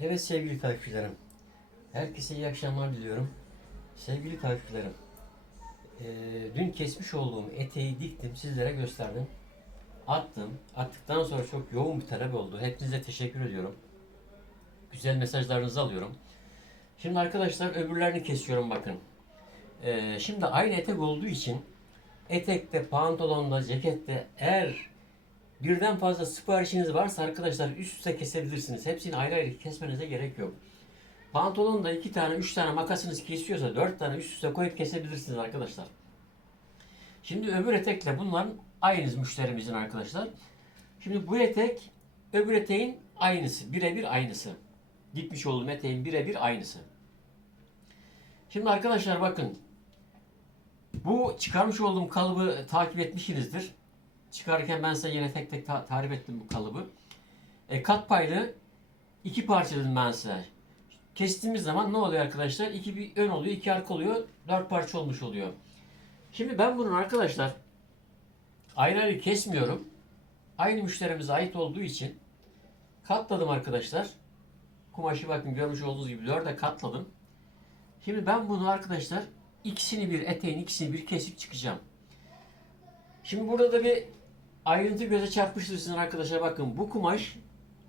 Evet sevgili takipçilerim. Herkese iyi akşamlar diliyorum. Sevgili takipçilerim. eee, dün kesmiş olduğum eteği diktim. Sizlere gösterdim. Attım. Attıktan sonra çok yoğun bir talep oldu. Hepinize teşekkür ediyorum. Güzel mesajlarınızı alıyorum. Şimdi arkadaşlar öbürlerini kesiyorum bakın. Eee, şimdi aynı etek olduğu için etekte, pantolonda, cekette eğer birden fazla siparişiniz varsa arkadaşlar üst üste kesebilirsiniz. Hepsini ayrı ayrı kesmenize gerek yok. Pantolonda iki tane, üç tane makasınız kesiyorsa dört tane üst üste koyup kesebilirsiniz arkadaşlar. Şimdi öbür etekle bunların aynı müşterimizin arkadaşlar. Şimdi bu etek öbür eteğin aynısı. Birebir aynısı. Dikmiş olduğum eteğin birebir aynısı. Şimdi arkadaşlar bakın. Bu çıkarmış olduğum kalıbı takip etmişsinizdir. Çıkarırken ben size yine tek tek ta- tarif ettim bu kalıbı. E, kat paylı iki parça dedim ben size. Kestiğimiz zaman ne oluyor arkadaşlar? İki bir ön oluyor, iki arka oluyor. Dört parça olmuş oluyor. Şimdi ben bunun arkadaşlar ayrı ayrı kesmiyorum. Aynı müşterimize ait olduğu için katladım arkadaşlar. Kumaşı bakın görmüş olduğunuz gibi dörde katladım. Şimdi ben bunu arkadaşlar ikisini bir eteğin ikisini bir kesip çıkacağım. Şimdi burada da bir ayrıntı göze çarpmıştır sizin arkadaşlar bakın. Bu kumaş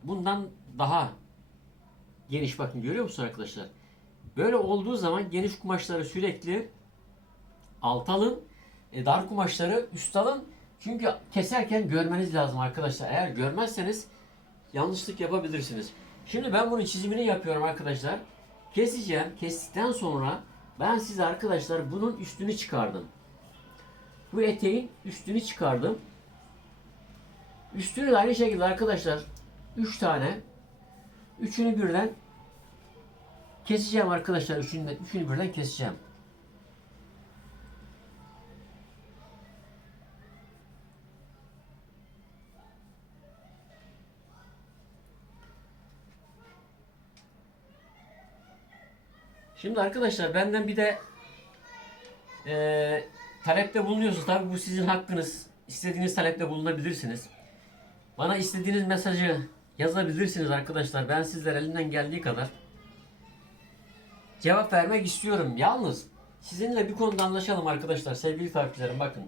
bundan daha geniş bakın görüyor musunuz arkadaşlar? Böyle olduğu zaman geniş kumaşları sürekli alt alın. e, dar kumaşları üst alın. Çünkü keserken görmeniz lazım arkadaşlar. Eğer görmezseniz yanlışlık yapabilirsiniz. Şimdi ben bunun çizimini yapıyorum arkadaşlar. Keseceğim. Kestikten sonra ben size arkadaşlar bunun üstünü çıkardım. Bu eteğin üstünü çıkardım. Üstünü de aynı şekilde arkadaşlar 3 tane üçünü birden keseceğim arkadaşlar. Üçünü, de- üçünü birden keseceğim. Şimdi arkadaşlar benden bir de eee talepte bulunuyorsunuz. Tabii bu sizin hakkınız. İstediğiniz talepte bulunabilirsiniz. Bana istediğiniz mesajı yazabilirsiniz arkadaşlar. Ben sizlere elimden geldiği kadar cevap vermek istiyorum. Yalnız sizinle bir konuda anlaşalım arkadaşlar. Sevgili takipçilerim bakın.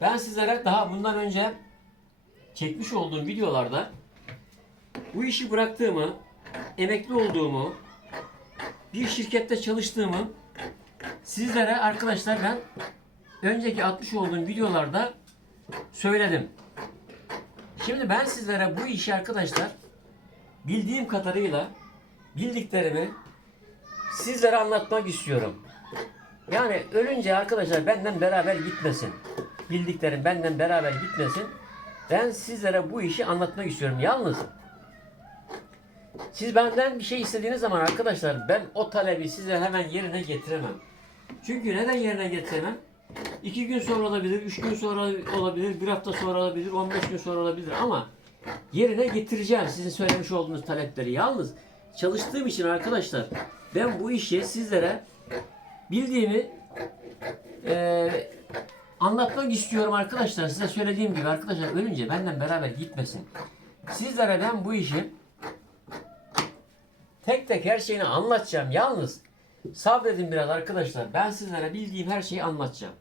Ben sizlere daha bundan önce çekmiş olduğum videolarda bu işi bıraktığımı, emekli olduğumu, bir şirkette çalıştığımı sizlere arkadaşlar ben önceki atmış olduğum videolarda söyledim. Şimdi ben sizlere bu işi arkadaşlar bildiğim kadarıyla bildiklerimi sizlere anlatmak istiyorum. Yani ölünce arkadaşlar benden beraber gitmesin. Bildiklerim benden beraber gitmesin. Ben sizlere bu işi anlatmak istiyorum. Yalnız siz benden bir şey istediğiniz zaman arkadaşlar ben o talebi size hemen yerine getiremem. Çünkü neden yerine getiremem? İki gün sonra olabilir, üç gün sonra olabilir, bir hafta sonra olabilir, 15 gün sonra olabilir ama yerine getireceğim sizin söylemiş olduğunuz talepleri. Yalnız çalıştığım için arkadaşlar ben bu işi sizlere bildiğimi eee, anlatmak istiyorum arkadaşlar. Size söylediğim gibi arkadaşlar ölünce benden beraber gitmesin. Sizlere ben bu işi tek tek her şeyini anlatacağım. Yalnız sabredin biraz arkadaşlar. Ben sizlere bildiğim her şeyi anlatacağım.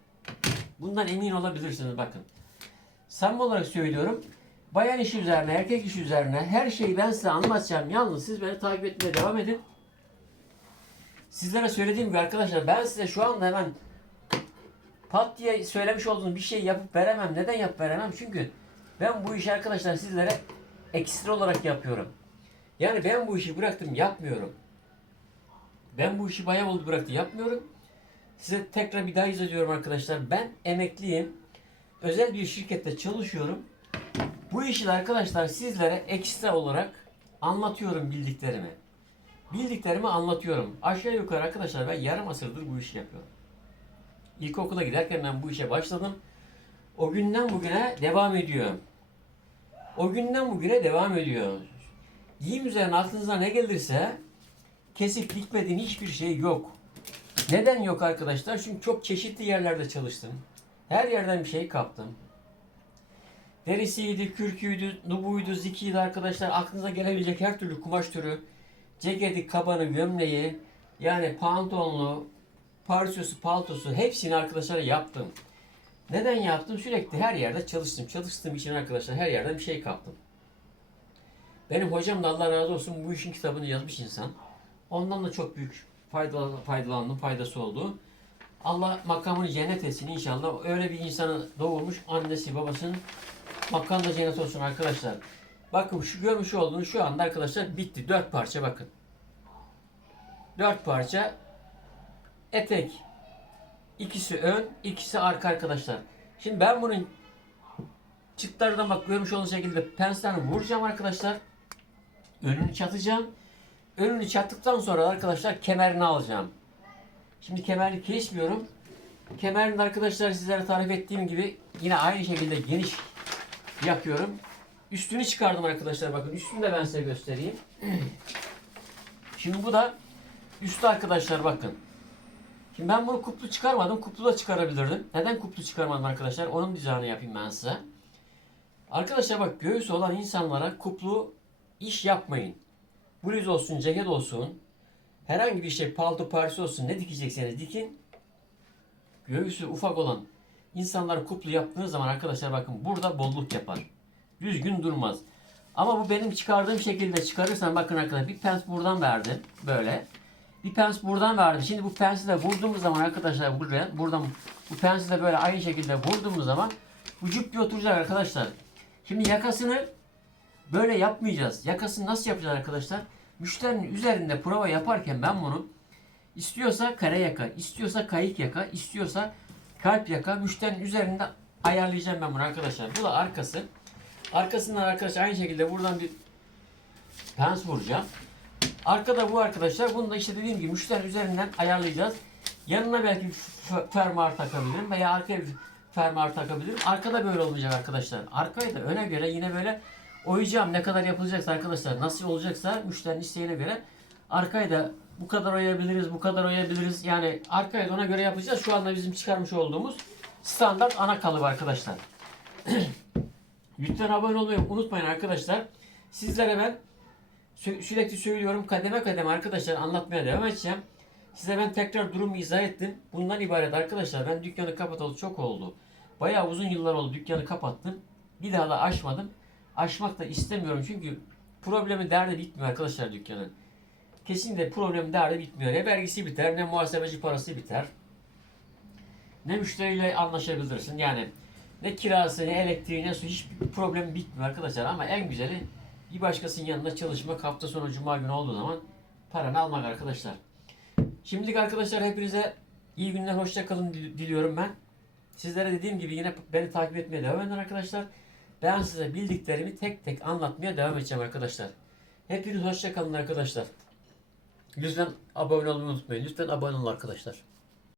Bundan emin olabilirsiniz bakın. Samimi olarak söylüyorum. Bayan işi üzerine, erkek işi üzerine her şeyi ben size anlatacağım. Yalnız siz beni takip etmeye devam edin. Sizlere söylediğim gibi arkadaşlar ben size şu anda hemen pat diye söylemiş olduğunuz bir şey yapıp veremem. Neden yapıp veremem? Çünkü ben bu işi arkadaşlar sizlere ekstra olarak yapıyorum. Yani ben bu işi bıraktım yapmıyorum. Ben bu işi bayağı oldu bıraktı yapmıyorum. Size tekrar bir daha izah ediyorum arkadaşlar. Ben emekliyim. Özel bir şirkette çalışıyorum. Bu işi de arkadaşlar sizlere ekstra olarak anlatıyorum bildiklerimi. Bildiklerimi anlatıyorum. Aşağı yukarı arkadaşlar ben yarım asırdır bu işi yapıyorum. İlkokula giderken ben bu işe başladım. O günden bugüne devam ediyor. O günden bugüne devam ediyor. Giyim üzerine aklınıza ne gelirse kesip dikmediğim hiçbir şey yok. Neden yok arkadaşlar? Çünkü çok çeşitli yerlerde çalıştım. Her yerden bir şey kaptım. Derisiydi, kürküydü, nubuydu, zikiydi arkadaşlar. Aklınıza gelebilecek her türlü kumaş türü ceketi, kabanı, gömleği, yani pantolonu, parçosu, paltosu hepsini arkadaşlar yaptım. Neden yaptım? Sürekli her yerde çalıştım. Çalıştığım için arkadaşlar her yerden bir şey kaptım. Benim hocam da Allah razı olsun bu işin kitabını yazmış insan. Ondan da çok büyük faydalan- faydalandım, faydası oldu. Allah makamını cennet etsin inşallah. Öyle bir insanı doğurmuş annesi babasının makamı da cennet olsun arkadaşlar. Bakın şu görmüş olduğunuz şu anda arkadaşlar bitti. Dört parça bakın. Dört parça etek. İkisi ön, ikisi arka arkadaşlar. Şimdi ben bunun çıtlarından bak görmüş olduğunuz şekilde penslerini vuracağım arkadaşlar. Önünü çatacağım. Önünü çattıktan sonra arkadaşlar kemerini alacağım. Şimdi kemerini kesmiyorum. Kemerini arkadaşlar sizlere tarif ettiğim gibi yine aynı şekilde geniş yapıyorum. Üstünü çıkardım arkadaşlar bakın. Üstünü de ben size göstereyim. Şimdi bu da üstü arkadaşlar bakın. Şimdi ben bunu kuplu çıkarmadım. Kuplu da çıkarabilirdim. Neden kuplu çıkarmadım arkadaşlar? Onun dizaynını yapayım ben size. Arkadaşlar bak göğüs olan insanlara kuplu iş yapmayın. Bluz olsun, ceket olsun, herhangi bir şey palto parçası olsun ne dikecekseniz dikin. Göğüsü ufak olan insanlar kuplu yaptığınız zaman arkadaşlar bakın burada bolluk yapar. Düzgün durmaz. Ama bu benim çıkardığım şekilde çıkarırsan bakın arkadaşlar bir pens buradan verdim böyle. Bir pens buradan verdim. Şimdi bu pensi de vurduğumuz zaman arkadaşlar buraya buradan bu pensi de böyle aynı şekilde vurduğumuz zaman bu cüp diye oturacak arkadaşlar. Şimdi yakasını böyle yapmayacağız. Yakasını nasıl yapacağız arkadaşlar? Müşterinin üzerinde prova yaparken ben bunu istiyorsa kare yaka, istiyorsa kayık yaka, istiyorsa kalp yaka müşterinin üzerinde ayarlayacağım ben bunu arkadaşlar. Bu da arkası. Arkasından arkadaşlar aynı şekilde buradan bir pens vuracağım. Arkada bu arkadaşlar. Bunu da işte dediğim gibi müşteri üzerinden ayarlayacağız. Yanına belki fermuar takabilirim veya arkaya fermuar takabilirim. Arkada böyle olmayacak arkadaşlar. Arkayı da öne göre yine böyle oyacağım. Ne kadar yapılacaksa arkadaşlar nasıl olacaksa müşterinin isteğine göre arkayı da bu kadar oyabiliriz, bu kadar oyabiliriz. Yani arkayı da ona göre yapacağız. Şu anda bizim çıkarmış olduğumuz standart ana kalıbı arkadaşlar. Lütfen abone olmayı unutmayın arkadaşlar. Sizlere ben Sü- sürekli söylüyorum kademe kademe arkadaşlar anlatmaya devam edeceğim. Size ben tekrar durumu izah ettim. Bundan ibaret arkadaşlar ben dükkanı kapatalı çok oldu. Bayağı uzun yıllar oldu dükkanı kapattım. Bir daha da açmadım. Açmak da istemiyorum çünkü problemi derdi bitmiyor arkadaşlar dükkanın. Kesinlikle problemi derdi bitmiyor. Ne vergisi biter ne muhasebeci parası biter. Ne müşteriyle anlaşabilirsin yani. Ne kirası ne elektriği ne su hiçbir problem bitmiyor arkadaşlar ama en güzeli bir başkasının yanında çalışmak hafta sonu cuma günü olduğu zaman paranı almak arkadaşlar. Şimdilik arkadaşlar hepinize iyi günler hoşça kalın dil- diliyorum ben. Sizlere dediğim gibi yine beni takip etmeye devam edin arkadaşlar. Ben size bildiklerimi tek tek anlatmaya devam edeceğim arkadaşlar. Hepiniz hoşça kalın arkadaşlar. Lütfen abone olmayı unutmayın. Lütfen abone olun arkadaşlar.